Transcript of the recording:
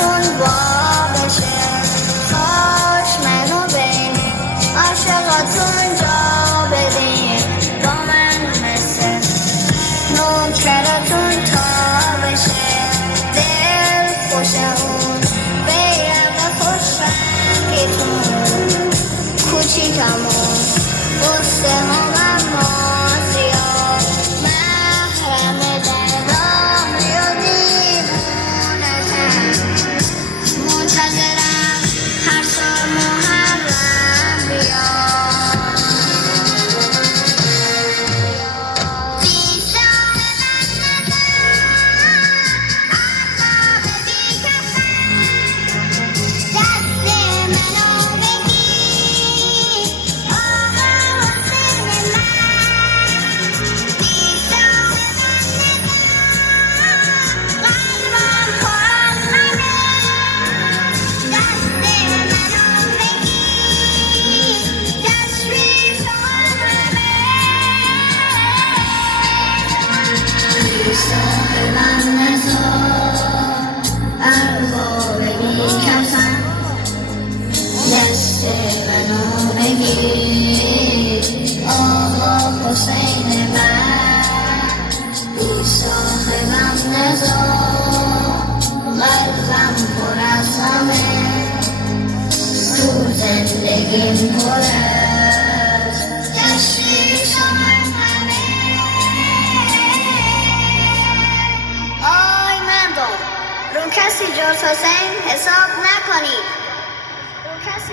عاشقاتون وا بشه، کاش منو بین عاشقاتون جا بدین، با من مثل نوکرتون تا بشه، دل خوش اون بیرق خوش رنگتون، کوچیکمون قصه هم اما زیاد، محرم دردام و دیوونتم، منتظرم هر سال محرم بیاد. بی صاحبت نزن آفتاب بی کفن، دست منو بگیر آقا حسین من، بی صاحبت نزن قلبم پر از غمه، دست منو بگیر تشویش و غمه، بی صاحبت نزن ارباب بی کفن، دست منو بگیر آقا حسین من، بی صاحبم نزار قلبم پر از غمه، تو زندگیم پر از تشویش و غمه. آی مردم، رو کسی جز حسین حساب نکنید، رو کسی